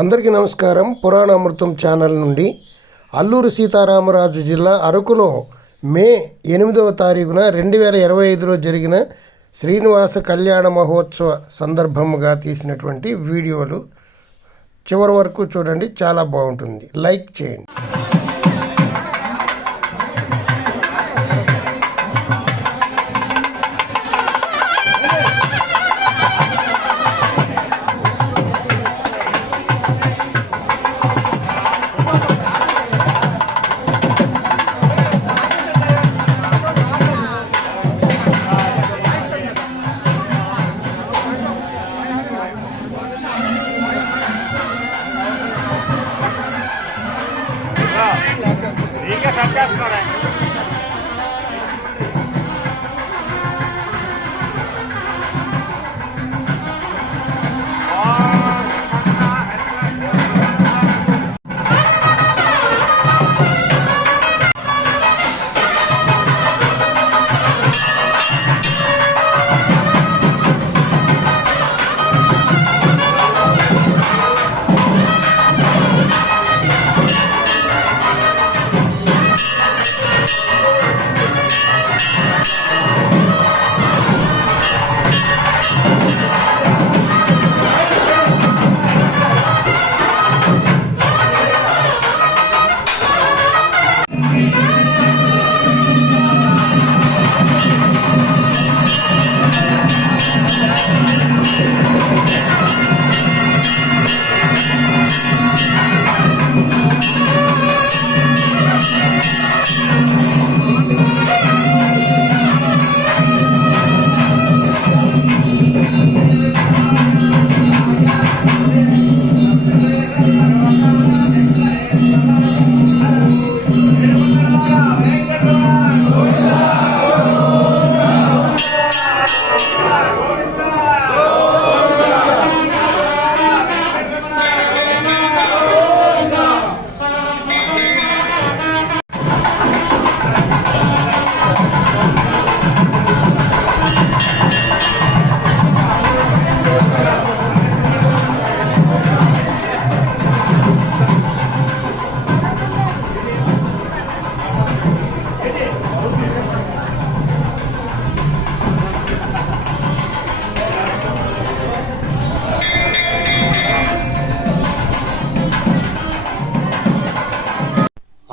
అందరికీ నమస్కారం. పురాణామృతం ఛానల్ నుండి. అల్లూరి సీతారామరాజు జిల్లా అరకులో మే 8వ తారీఖున 2025లో జరిగిన శ్రీనివాస కళ్యాణ మహోత్సవ సందర్భముగా తీసినటువంటి వీడియోలు చివరి వరకు చూడండి, చాలా బాగుంటుంది. లైక్ చేయండి.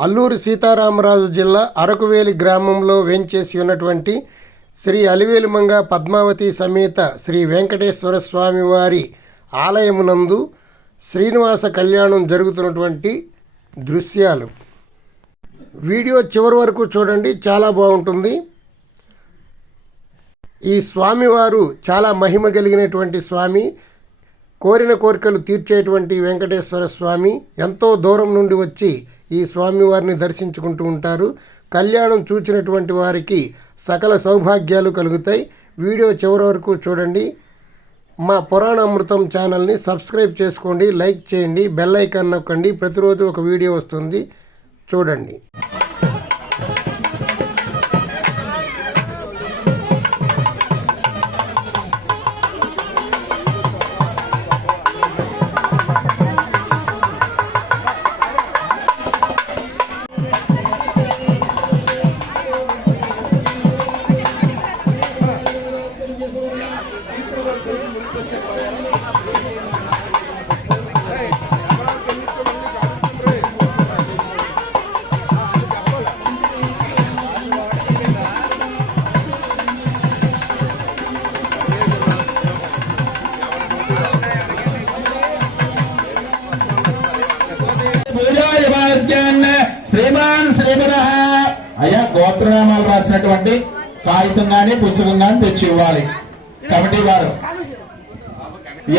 అల్లూరి సీతారామరాజు జిల్లా అరకువేలి గ్రామంలో వేంచేసి ఉన్నటువంటి శ్రీ అలివేలుమంగ పద్మావతి సమేత శ్రీ వెంకటేశ్వర స్వామి వారి ఆలయమునందు శ్రీనివాస కళ్యాణం జరుగుతున్నటువంటి దృశ్యాలు. వీడియో చివరి వరకు చూడండి, చాలా బాగుంటుంది. ఈ స్వామివారు చాలా మహిమ కలిగినటువంటి స్వామి. కోరిన కోరికలు తీర్చేటువంటి వెంకటేశ్వర స్వామి. ఎంతో దూరం నుండి వచ్చి ఈ స్వామివారిని దర్శించుకుంటూ ఉంటారు. కళ్యాణం చూచినటువంటి వారికి సకల సౌభాగ్యాలు కలుగుతాయి. వీడియో చివరి వరకు చూడండి. మా పురాణామృతం ఛానల్ని సబ్స్క్రైబ్ చేసుకోండి, లైక్ చేయండి, బెల్ ఐకాన్ నొక్కండి. ప్రతిరోజు ఒక వీడియో వస్తుంది, చూడండి. శ్రీమాన్ శ్రీమద అయ్యా గోత్రనామాలు రాసినటువంటి కాగితం కానీ పుస్తకం కానీ తెచ్చి ఇవ్వాలి. కమిటీ వారు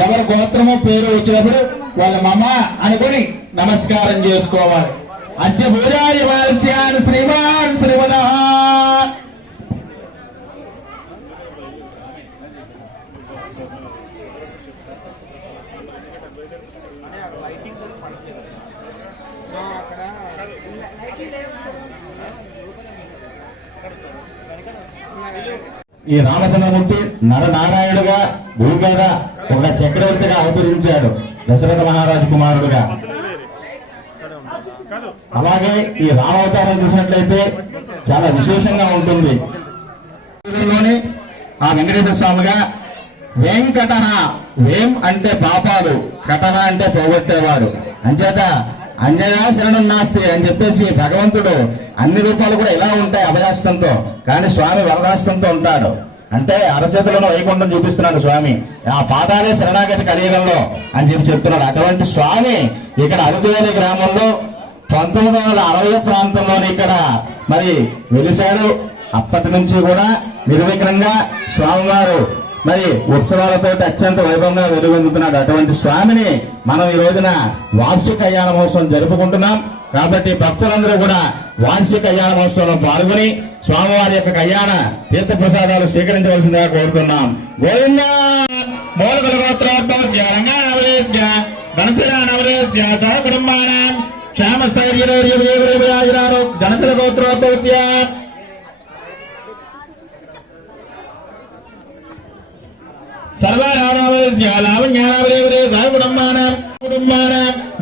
ఎవరి గోత్రము పేరు వచ్చినప్పుడు వాళ్ళ మమ్మ అనుకుని నమస్కారం చేసుకోవాలి. అస్య పూజాయ వాల్స్యాన్ శ్రీమాన్ శ్రీమద. ఈ రామచంద్రమూర్తి నరనారాయణుడుగా భూమి మీద ఒక చక్రవర్తిగా అవతరించాడు. దశరథ మహారాజు కుమారుడుగా. అలాగే ఈ రామావతారం చూసినట్లయితే చాలా విశేషంగా ఉంటుంది. ఆ వెంకటేశ్వర స్వామిగా వెంకట, వేం అంటే పాపాలు, కటన అంటే పోగొట్టేవాడు. అంచేత అంజనా శరణం నాస్తి అని చెప్పేసి భగవంతుడు అన్ని రూపాలు కూడా ఇలా ఉంటాయి అభయాస్తంతో, కానీ స్వామి వరదాస్తంతో ఉంటాడు. అంటే అరచేతులను వైకుంఠం చూపిస్తున్నాడు స్వామి, ఆ పాదాలే శరణాగతి కలియుగంలో అని చెప్పి చెప్తున్నాడు. అటువంటి స్వామి ఇక్కడ అరుకువేలి గ్రామంలో 1960 ప్రాంతంలోని ఇక్కడ మరి వెలిశారు. అప్పటి నుంచి కూడా నిర్విఘ్నంగా స్వామివారు మరి ఉత్సవాలతో అత్యంత వైభవంగా వెలుగొందుతున్నాడు. అటువంటి స్వామిని మనం ఈ రోజున వార్షిక కళ్యాణ మహోత్సవం జరుపుకుంటున్నాం. కాబట్టి భక్తులందరూ కూడా వార్షిక కళ్యాణ మహోత్సవంలో పాల్గొని స్వామివారి యొక్క కళ్యాణ తీర్థ ప్రసాదాలు స్వీకరించవలసిందిగా కోరుతున్నాం. గోవిందా మూలకుల గోత్రోద్భవస్య రంగానవరేస్య ధనశిరానవరేస్య సహ కుటుంబానాం క్షేమస్థైర్యరాజు ధనశిల గోత్రోద్భవస్య సర్వారావరేస్య లావణ్యానవరేవరే సహ కుటుంబానాం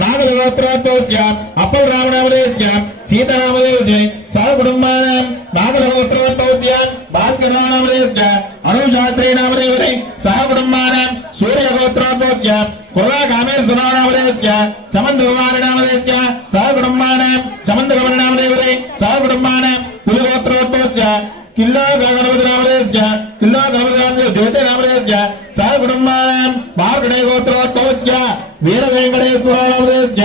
నాగలగోత్రోద్భవస్య అప్పల్ రామనామరేస్య సీతారామదేవస్య సహ కుటుంబానాం నాగలగోత్రోద్భవస్య భాస్కరనామరేస్య అనుశాస్త్రీనామదేవరే సహ కుటుంబానాం సూర్యగోత్రోద్భవస్య కుర్రా కామేశ్వరనామరేస్య సమంతకుమారనామరేస్య సహ కుటుంబానాం సమంతకుమారనామదేవరే సహ కుటుంబానాం పులిగోత్రోద్భవస్య కిల్లా గణపతి నామరేస్య కిల్లా గణపతి జ్యోతి నామరేస్య సహ కుటుంబానాం మార్గడే గోత్రోద్భవస్య వీర వెంకటేశ్వర నామరేస్య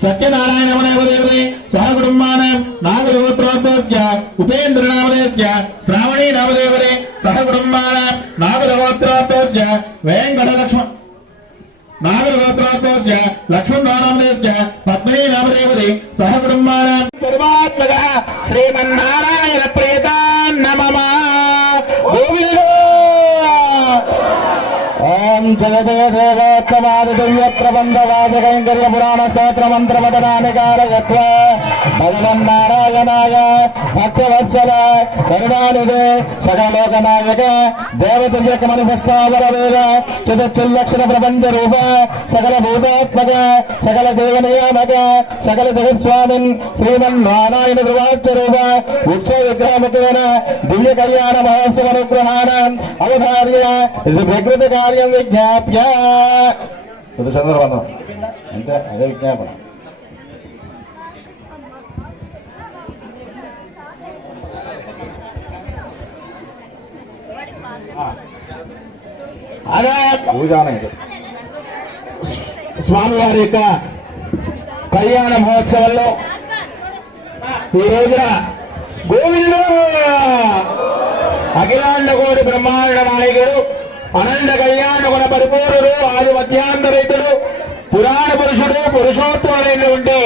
సత్యనారాయణ నామదేవరే సహ కుటుంబానాం నాగలగోత్రోద్భవస్య ఉపేంద్ర నామరేస్య శ్రావణీ నామదేవరే సహ కుటుంబానాం నాగలగోత్రోద్భవస్య వెంకట లక్ష్మణ నాగలగోత్రోద్భవస్య లక్ష్మణరామదేవస్య పద్మనీ నామదేవరే సహ కుటుంబానాం సర్వాత్మక శ్రీమన్నారాయణ ప్రియతాన్ నమః. గోవిందో ఓం జగదేవేత్తవాద దివ్య ప్రబంధవాద కైంకర్య పురాణ స్తోత్ర మంత్ర పఠనాన్ని కారయత్వ భగవన్నారాయణాయ భక్తవత్సల కరుణానిధే సకలోకనాయక దేవదివ్యక మనస్థావర వేద చతుర్లక్షణ ప్రపంచ రూప సకల భూతాత్మక సకల దేవనియామక సకల జగత్స్వామిన్ శ్రీమన్నారాయణ ధ్రువాక్ష రూప ఉత్సవ విగ్రహముఖేన దివ్య కళ్యాణ మహోత్సవ అనుగ్రహాన అవధార్య వికృత కార్యం విజ్ఞాప్య. సందర్భం అంటే అదే విజ్ఞాపన. అదే స్వామివారి యొక్క కళ్యాణ మహోత్సవంలో ఈ రోజున గోవిందుడు అఖిలాండ కోటి బ్రహ్మాండ నాయకుడు అనంత కళ్యాణ గుణ పరిపూర్ణుడు ఆది మధ్యాంతరైతుడు పురాణ పురుషుడు పురుషోత్తముడైనటువంటి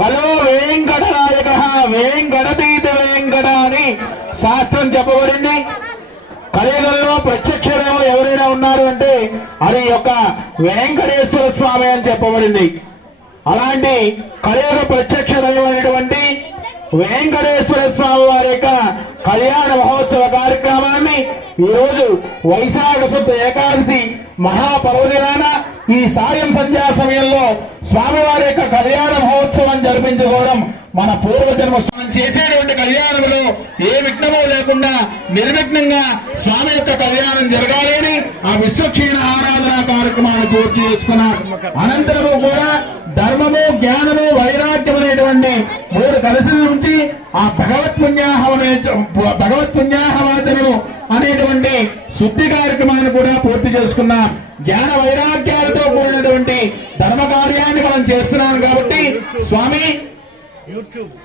కలో వెంకటనాయక వెంకటతీత వెంకట అని శాస్త్రం చెప్పబడింది. కలియుగంలో ప్రత్యక్ష దైవం ఎవరైనా ఉన్నారు అంటే అది యొక్క వెంకటేశ్వర స్వామి అని చెప్పబడింది. అలాంటి కలియుగ ప్రత్యక్ష దైవం అయినటువంటి వెంకటేశ్వర స్వామి వారి యొక్క కళ్యాణ మహోత్సవ కార్యక్రమాన్ని ఈ రోజు వైశాఖ శుద్ధ ఏకాదశి మహాపర్వదినాన ఈ సాయం సంధ్యా సమయంలో స్వామివారి యొక్క కళ్యాణ మహోత్సవం జరిపించుకోవడం మన పూర్వజన్మ చేసేటువంటి కళ్యాణంలో ఏ విఘ్నమూ లేకుండా నిర్విఘ్నంగా స్వామి యొక్క కళ్యాణం జరగాలి అని ఆ విశ్వక్షీణ ఆరాధన కార్యక్రమాన్ని పూర్తి చేసుకున్నారు. అనంతరము కూడా ధర్మము జ్ఞానము వైరాగ్యం అనేటువంటి 3 కలశల నుంచి ఆ భగవత్ పుణ్యాహవాచనము అనేటువంటి శుద్ధి కార్యక్రమాన్ని కూడా పూర్తి చేసుకున్నాం. జ్ఞాన వైరాగ్యాలతో కూడినటువంటి ధర్మ కార్యాన్ని మనం చేస్తున్నాం. కాబట్టి స్వామి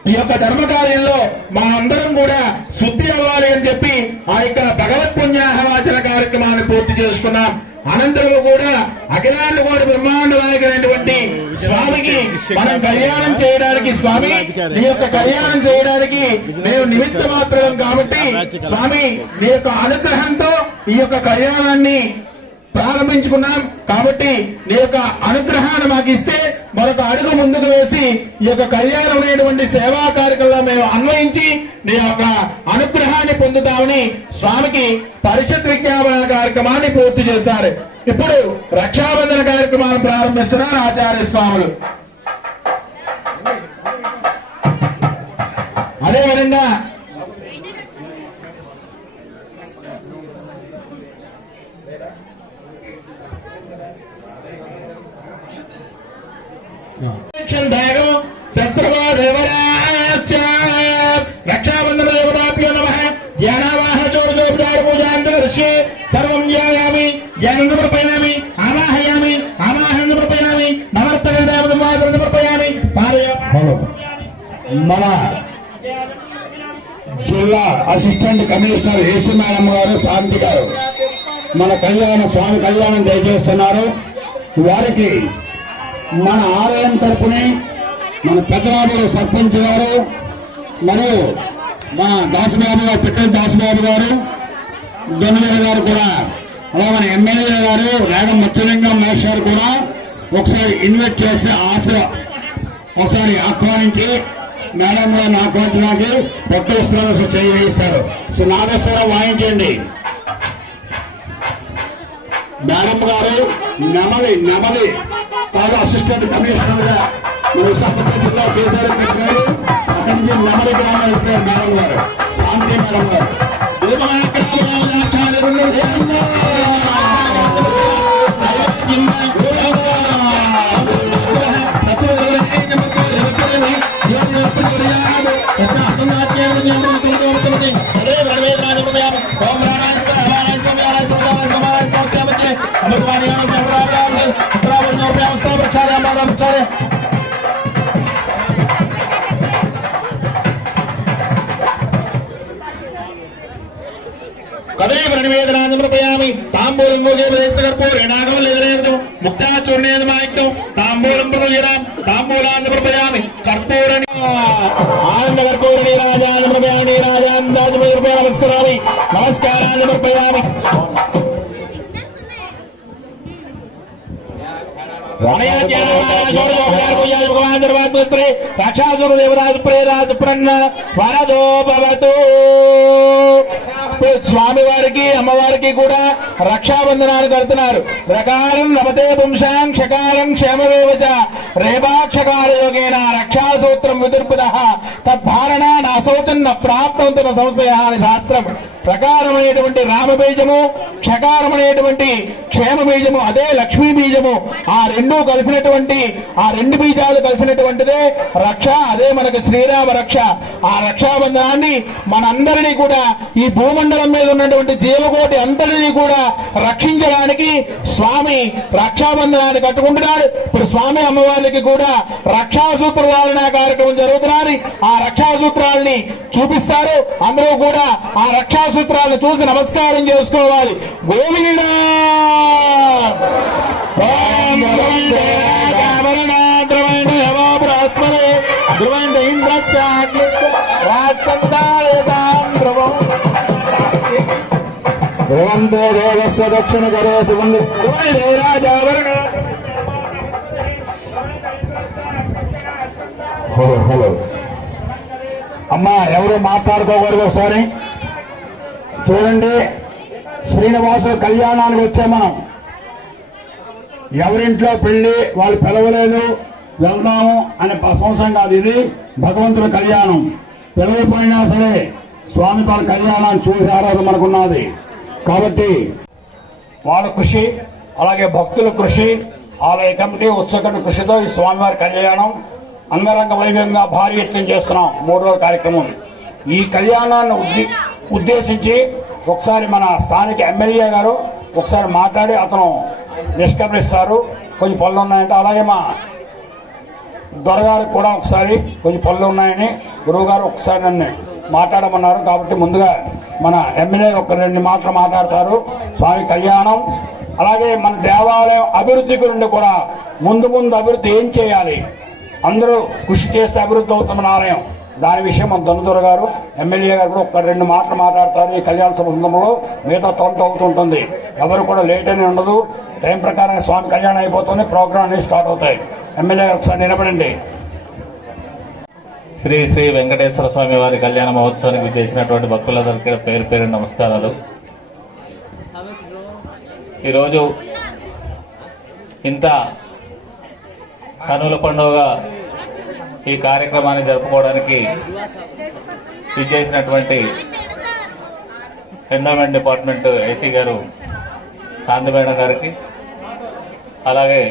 ఈ యొక్క ధర్మ కార్యంలో మా అందరం కూడా శుద్ధి అవ్వాలి అని చెప్పి ఆ యొక్క భగవత్ పుణ్యాహవాచన కార్యక్రమాన్ని పూర్తి చేసుకున్నాం. అనంతరము కూడా అఖిలాండ కోటి బ్రహ్మాండ నాయకుడైనటువంటి స్వామికి మనం కళ్యాణం చేయడానికి, స్వామి నీ యొక్క కళ్యాణం చేయడానికి మేము నిమిత్త మాత్రం కాబట్టి స్వామి నీ యొక్క అనుగ్రహంతో ఈ యొక్క కళ్యాణాన్ని ప్రారంభించుకున్నాం. కాబట్టి నీ యొక్క అనుగ్రహాన్ని మాకు ఇస్తే మరొక అడుగు ముందుకు వేసి ఈ యొక్క కళ్యాణం అనేటువంటి సేవా కార్యక్రమంలో మేము అన్వయించి నీ యొక్క అనుగ్రహాన్ని పొందుతామని స్వామికి పరిషత్ విజ్ఞాపన కార్యక్రమాన్ని పూర్తి చేశారు. ఇప్పుడు రక్షాబంధన కార్యక్రమాన్ని ప్రారంభిస్తున్నారు ఆచార్య స్వాములు. అదేవిధంగా రక్షాబంధన దేవతాభ్యో నమః. జ్ఞానావాహ చోరజోపచార పూజాంతర్షే సర్వం ధ్యాయామి జ్ఞానం సమర్పయామి ఆవాహయామి ఆవాహనం సమర్పయామి నమస్తక దేవతామాతరం సమర్పయామి పారయామి. మన జిల్లా అసిస్టెంట్ కమిషనర్ ఏసీ మేడం గారు, శాంతి గారు మన స్వామి కళ్యాణం దయచేస్తున్నారు. వారికి మన ఆలయం తరపుని మన పెద్దబాబు సర్పంచ్ గారు మరియు మా దాసుబాబు గారు, పిట్టల దాసుబాబు గారు, దొన్నగారు గారు కూడా, అలా మన ఎమ్మెల్యే గారు వేగం ముచ్చలింగం మహేష్ గారు కూడా ఒకసారి ఇన్వైట్ చేసి ఒకసారి ఆహ్వానించి మేడం గారిని ఆహ్వానించడానికి కొత్త వస్త్రాలు చేయిస్తారు. సో నాగస్వరం వాయించండి. మేడం గారు నెమలి అసిస్టెంట్ కమిషనర్ గా విశాఖపట్నం జిల్లా చేశారు. అక్కడి నుంచి నెమలి గ్రామం వెళ్ళిపోయారు మేడం గారు, శాంతి మేడం గారు. నివేదనాన్ని తాంబూలం ముక్తాచూర్ణేదమాయుక్తం తాంబూలం ప్రయామి తాంబూలాన్ని ప్రయామి కర్పూర ఆనంద కర్పూర నీరాజాన్ని ప్రయాణి రాజాందాన్ని నమస్కరామి నమస్కారాన్ని ప్రయామి. సాక్షాత్ దేవరాజు ప్రేరాజు ప్రన్న వరదో భవతు. స్వామి వారికి అమ్మవారికి కూడా రక్షాబంధనాలు కడుతున్నారు. రకారం నమతే పుంసాం క్షకారం క్షేమవేవచ రేవాక్షకార యోగేన రక్షాసూత్రం విదుర్పుద తద్ధారణ నాశౌచన్న ప్రాప్తంతున్న సంశయ అని శాస్త్రం. ప్రకారమైనటువంటి రామబీజము, క్షకారమైనటువంటి క్షేమ బీజము, అదే లక్ష్మీ బీజము, ఆ రెండు కలిసినటువంటి ఆ రెండు బీజాలు కలిసినటువంటిదే రక్ష. అదే మనకు శ్రీరామ రక్ష. ఆ రక్షాబంధనాన్ని మనందరినీ కూడా ఈ భూమండలం మీద ఉన్నటువంటి జీవకోటి అంతటినీ కూడా రక్షించడానికి స్వామి రక్షాబంధనాన్ని కట్టుకుంటున్నాడు. ఇప్పుడు స్వామి అమ్మవారికి కూడా రక్షాసూత్రాలనే కార్యక్రమం జరుగుతున్నది. ఆ రక్షాసూత్రాలని చూపిస్తారు. అందరూ కూడా ఆ రక్షాసూత్రాలను చూసి నమస్కారం చేసుకోవాలి. గోవిందా ధ్రువంతో దేవస్వ దక్షిణ కరోతి హలో అమ్మా, ఎవరు మాట్లాడుకోకూడదు. ఒకసారి చూడండి, శ్రీనివాసు కళ్యాణానికి వచ్చే మనం ఎవరింట్లో పెళ్లి వాళ్ళు పిలవలేదు వెళ్దాము అనే సంవత్సరం కాదు. ఇది భగవంతుడి కళ్యాణం. పిలవపోయినా సరే స్వామి వారి కళ్యాణాన్ని చూసి ఆరాధన మనకున్నది. కాబట్టి వాళ్ళ కృషి, అలాగే భక్తుల కృషి, ఆలయ కమిటీ ఉత్సవ కృషితో ఈ స్వామివారి కళ్యాణం అంగరంగ వైభవంగా భారీ యత్నం చేస్తున్నాం. 3 రోజుల కార్యక్రమం. ఈ కళ్యాణాన్ని ఉద్దేశించి ఒకసారి మన స్థానిక ఎమ్మెల్యే గారు ఒకసారి మాట్లాడి అతను నిష్క్రమిస్తారు. కొంచెం పనులు ఉన్నాయంటే, అలాగే మా దొరగారికి కూడా ఒకసారి కొంచెం పనులు ఉన్నాయని గురువు గారు ఒకసారి నన్ను మాట్లాడమన్నారు. కాబట్టి ముందుగా మన ఎమ్మెల్యే ఒక 2 మాటలు మాట్లాడతారు. స్వామి కళ్యాణం, అలాగే మన దేవాలయం అభివృద్ధి గురించి కూడా ముందు అభివృద్ధి ఏం చేయాలి, అందరూ కృషి చేస్తే అభివృద్ధి అవుతున్న ఆలయం, దాని విషయం మన దొన్నదొర గారు ఎమ్మెల్యే గారు కూడా ఒక 2 మాటలు మాట్లాడతారు. ఈ కళ్యాణ సంబంధంలో మిగతా తొంత అవుతుంటుంది. ఎవరు కూడా లేట్ అని ఉండదు. టైం ప్రకారంగా స్వామి కళ్యాణం అయిపోతుంది, ప్రోగ్రామ్ అనేది స్టార్ట్ అవుతాయి. ఎమ్మెల్యే ఒకసారి నిలబడండి. శ్రీ శ్రీ వెంకటేశ్వర స్వామి వారి కళ్యాణ మహోత్సవానికి చేసినటువంటి భక్తులందరికీ పేరు పేరు నమస్కారాలు. ఈరోజు ఇంత కనుల పండుగ ఈ కార్యక్రమాన్ని జరుపుకోవడానికి విచ్చేసినటువంటి ఎండోమెంట్ డిపార్ట్మెంట్ ఏసీ గారు శాంతి మేడం గారికి, అలాగే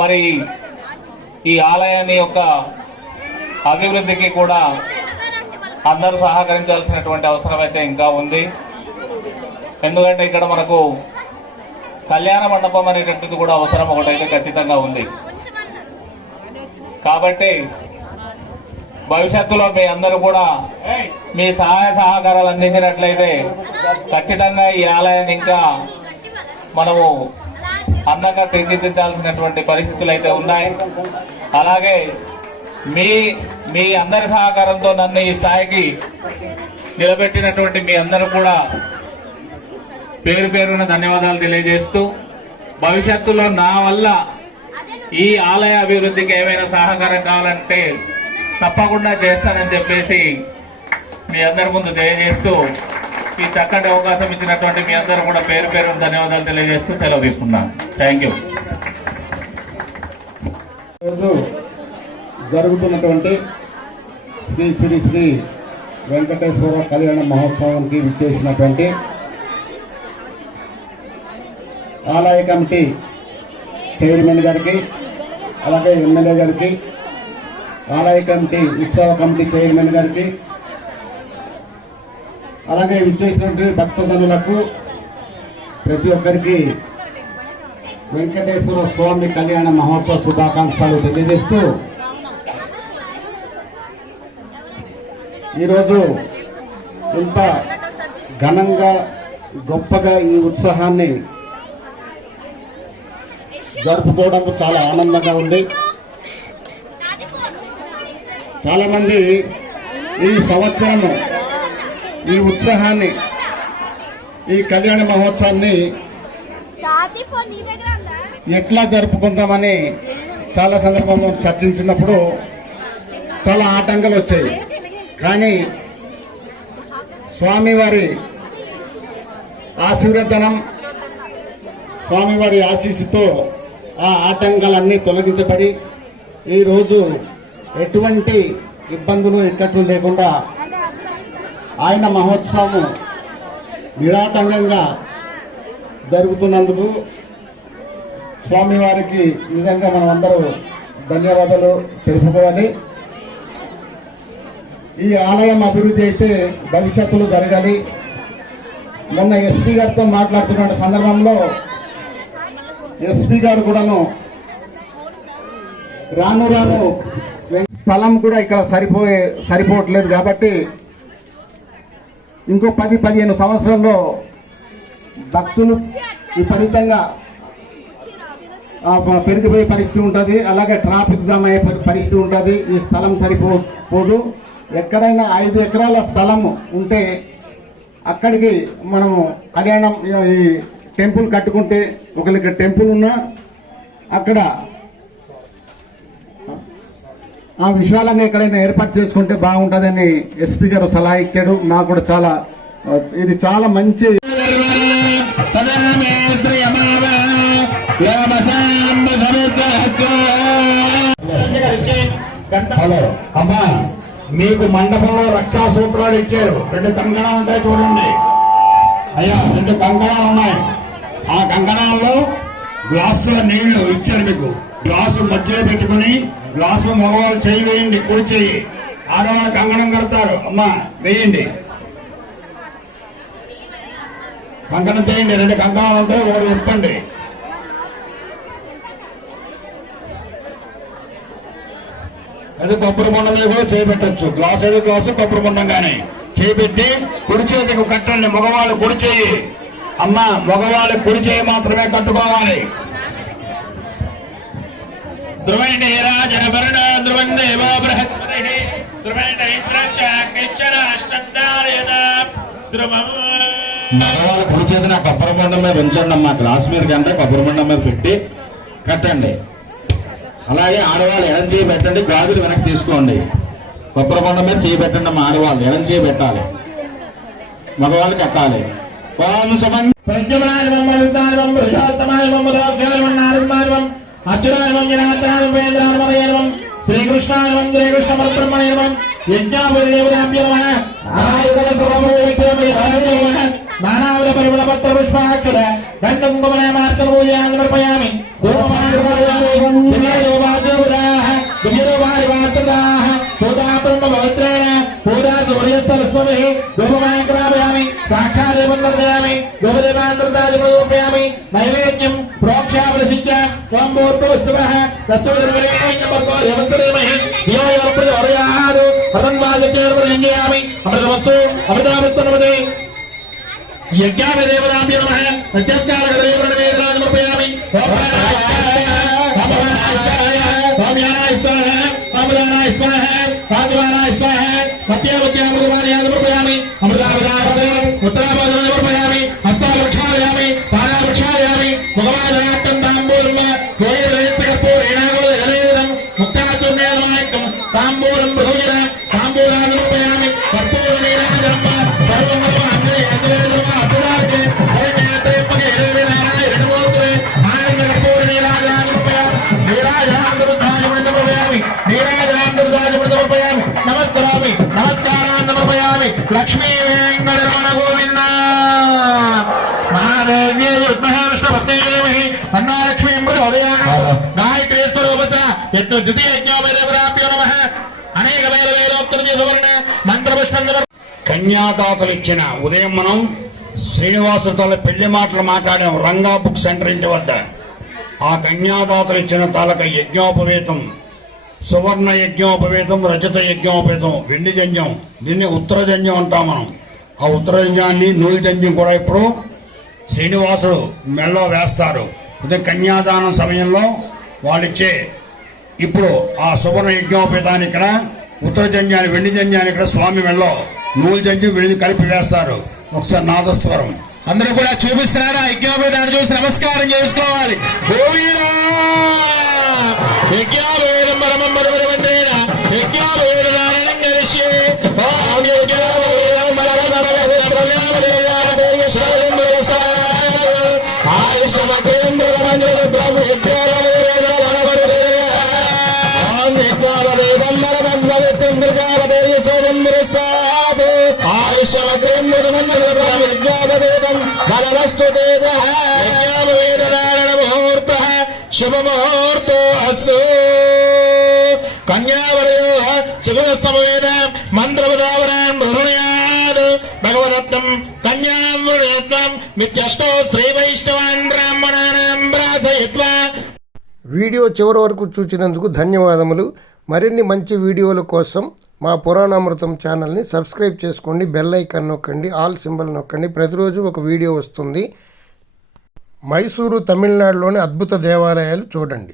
మరి ఈ ఆలయాన్ని యొక్క అభివృద్ధికి కూడా అందరూ సహకరించాల్సినటువంటి అవసరం అయితే ఇంకా ఉంది. ఎందుకంటే ఇక్కడ మనకు కళ్యాణ మండపం అనేటటువంటిది కూడా అవసరం ఒకటైతే ఖచ్చితంగా ఉంది. కాబట్టి భవిష్యత్తులో మీ అందరూ కూడా మీ సహాయ సహకారాలు అందించినట్లయితే ఖచ్చితంగా ఈ ఆలయాన్ని ఇంకా మనము అందంగా తీర్చిదిద్దాల్సినటువంటి పరిస్థితులు అయితే ఉన్నాయి. అలాగే మీ అందరి సహకారంతో నన్ను ఈ స్థాయికి నిలబెట్టినటువంటి మీ అందరూ కూడా పేరు పేరున ధన్యవాదాలు తెలియజేస్తూ, భవిష్యత్తులో నా వల్ల ఈ ఆలయ అభివృద్ధికి ఏమైనా సహకారం కావాలంటే తప్పకుండా చేస్తానని చెప్పేసి మీ అందరి ముందు తెలియజేస్తూ, ఈ చక్కటి అవకాశం ఇచ్చినటువంటి మీ అందరూ కూడా పేరు పేరున ధన్యవాదాలు తెలియజేస్తూ సెలవు తీసుకున్నాను. Thank you. జరుగుతున్నటువంటి శ్రీ శ్రీ శ్రీ వెంకటేశ్వర కళ్యాణ మహోత్సవానికి విచ్చేసినటువంటి ఆలయ కమిటీ చైర్మన్ గారికి, అలాగే ఎమ్మెల్యే గారికి, ఆలయ కమిటీ ఉత్సవ కమిటీ చైర్మన్ గారికి, అలాగే విచ్చేసినటువంటి భక్తజనులకు ప్రతి ఒక్కరికి వెంకటేశ్వర స్వామి కళ్యాణ మహోత్సవ శుభాకాంక్షలు తెలియజేస్తూ, ఈరోజు ఇంత ఘనంగా గొప్పగా ఈ ఉత్సాహాన్ని జరుపుకోవడం చాలా ఆనందంగా ఉంది. చాలామంది ఈ సంవత్సరము ఈ ఉత్సాహాన్ని, ఈ కళ్యాణ మహోత్సవాన్ని ఎట్లా జరుపుకుందామని చాలా సందర్భంలో చర్చించినప్పుడు చాలా ఆటంకాలు వచ్చాయి. కానీ స్వామివారి ఆశీర్వదనం, స్వామివారి ఆశీస్సుతో ఆ ఆటంకాలన్నీ తొలగించబడి ఈరోజు ఎటువంటి ఇబ్బందులు ఇక్కట్లు లేకుండా ఆయన మహోత్సవం నిరాటంకంగా జరుగుతున్నందుకు స్వామివారికి నిజంగా మనం అందరూ ధన్యవాదాలు తెలుపుకోవాలి. ఈ ఆలయం అభివృద్ధి అయితే భవిష్యత్తులో జరగాలి. మొన్న ఎస్పీ గారితో మాట్లాడుతున్న సందర్భంలో ఎస్పీ గారు కూడాను రాను రాను స్థలం కూడా ఇక్కడ సరిపోవట్లేదు కాబట్టి ఇంకో 10-15 సంవత్సరాల్లో భక్తులు విపరీతంగా పెరిగిపోయే పరిస్థితి ఉంటుంది. అలాగే ట్రాఫిక్ జామ్ అయ్యే పరిస్థితి ఉంటుంది. ఈ స్థలం సరిపోదు. ఎక్కడైనా 5 ఎకరాల స్థలం ఉంటే అక్కడికి మనము కళ్యాణం ఈ టెంపుల్ కట్టుకుంటే, ఒకరికి టెంపుల్ ఉన్నా అక్కడ ఆ విశాలంగా ఎక్కడైనా ఏర్పాటు చేసుకుంటే బాగుంటుందని ఎస్పీ గారు సలహా ఇచ్చాడు. నాకు కూడా చాలా ఇది చాలా మంచి. హలో అమ్మా, మీకు మండపంలో రక్షా సూత్రాలు ఇచ్చారు. 2 కంకణాలు ఉంటాయి చూడండి అయ్యా, 2 కంకణాలు ఉన్నాయి. ఆ కంకణాల్లో గ్లాసుతో నీళ్లు ఇచ్చారు మీకు. గ్లాసు మధ్యలో పెట్టుకుని గ్లాసు మగవాళ్ళు చేయి వేయండి, కుడి చేయి. ఆడవాళ్ళు కంకణం కడతారు. అమ్మా వేయండి, కంకణం చేయండి. 2 కంకణాలు ఉంటాయి, ఒకటి విప్పండి. అది కొబ్బరి బొండం మీద కూడా చేపెట్టచ్చు. గ్లాస్ ఏదో గ్లాసు, కొబ్బరి బొండం కానీ చేపెట్టి కుడి చేతికి కట్టండి. మగవాళ్ళు కుడి చేయి. అమ్మ, మగవాళ్ళు కుడి చేయి మాత్రమే కట్టుకోవాలి. ధ్రువండి రాజనభరణ ధ్రువం దేవో బృహస్పతి ధ్రువండి ఇంద్రచాక్షరాష్టం ధ్రువం మగవాళ్ళ కుడి చేతిని ఆ కొబ్బరి బొండం మీద ఉంచండి అమ్మా. గ్లాస్ మీద కంటే కొబ్బరి బొండం మీద పెట్టి కట్టండి. అలాగే ఆడవాళ్ళు ఎడం చేయి పెట్టండి, గాజులు వెనక్కి తీసుకోండి. కొబ్బరి బొండం మీద చేయి పెట్టండి అమ్మా. ఆడవాళ్ళు ఎడం చేయి పెట్టాలి, మగవాళ్ళు కట్టాలి. ఓం సుమన్ ప్రజ్ఞమానవం మరుతానవం పురుషోత్తమానవం లోక్యానవం నారమానవం అచ్యుతానవం జనార్దనానవం వేంద్రానవం శ్రీకృష్ణానవం శ్రీకృష్ణ పరబ్రహ్మణేనవం యజ్ఞాపరిదేవతాభ్యో నమః మానవ పరిమళ పత్ర పుష్పాక్షర గంధం కుమరమార్తన పూజయామి సమర్పయామి. నైవేద్యం ప్రోక్షాపరిశిత్య అమృతమస్తు యజ్ఞాదేవరాభ్యో నమః సత్యస్కారకదేవరాజమర్పయామి. సౌమ్యానాయ స్వాహ అమృతానాయ స్వాహ కాంతివానాయ స్వాహ సత్యవత్యామృతాన్ని అమృతావతారపదే ఉత్తరాభాగమర్పయామి. హస్తావృక్షాయామి పాదావృక్షాయామి ముఖమాదాత్తం తాంబూలం గోరేణాగోదం ముక్తాచూర్ణేదమాయకం తాంబూలం బహుజన తాంబూలాన్మర్పయామి. కర్పూరనీరాజమ్మ సర్వం నమస్కారామి నమస్కారాన్ని సమర్పయామి. లక్ష్మీ వెంకటరమణ గోవింద మహాదేవ్యే విద్మహే విష్ణుపత్నీమహి అన్నాలక్ష్మీ గాయత్రీ స్వరూప ద్వితీయ యజ్ఞోపదేవరాభ్యో నమః. అనేక వేల వేలోక్తృతీయ సువర్ణ మంత్రపుష్పం. కన్యాదాతలు ఇచ్చిన ఉదయం మనం శ్రీనివాసులతో పెళ్లి మాటలు మాట్లాడాం రంగా బుక్ సెంటర్ ఇంటి వద్ద. ఆ కన్యాదాతలు ఇచ్చిన తాలక యజ్ఞోపవేతం, సువర్ణ యజ్ఞోపవేతం, రజత యజ్ఞోపవేతం, వెండి జంజం, దీన్ని ఉత్తర జంజం అంటాం మనం. ఆ ఉత్తర జంజాన్ని నూలు జంజం కూడా ఇప్పుడు శ్రీనివాసుడు మెల్లో వేస్తారు. ఇదే కన్యాదానం సమయంలో వాళ్ళిచ్చే ఇప్పుడు ఆ సువర్ణ యజ్ఞోపేతాన్ని ఇక్కడ, ఉత్తర జంజాన్ని వెండి జంజాన్ని ఇక్కడ స్వామి మెల్లో నూలు జంజం వెండి కలిపి వేస్తారు. ఒకసారి నాదస్వరం అందరూ కూడా చూపిస్తున్నారా? యజ్ఞోపేతాన్ని చూసి నమస్కారం చేసుకోవాలి. యజ్ఞావేదం పరమం పరమరవందేన యజ్ఞావేదారణం గరిష్యే శుభముహూర్తో అస్తు. కన్యావరయో శుభ సమవేద మంత్రవదావరాన్ బృహణయాద్ భగవదత్తం కన్యావృత్తం మిత్యష్టో శ్రీ వైష్ణవాన్ బ్రాహ్మణానాం బ్రాసయిత్వా. వీడియో చివరి వరకు చూసినందుకు ధన్యవాదములు. మరిన్ని మంచి వీడియోల కోసం మా పురాణామృతం ఛానల్ని సబ్స్క్రైబ్ చేసుకోండి. బెల్ ఐకాన్ నొక్కండి, ఆల్ సింబల్ నొక్కండి. ప్రతిరోజు ఒక వీడియో వస్తుంది. మైసూరు తమిళనాడులోని అద్భుత దేవాలయాలు చూడండి.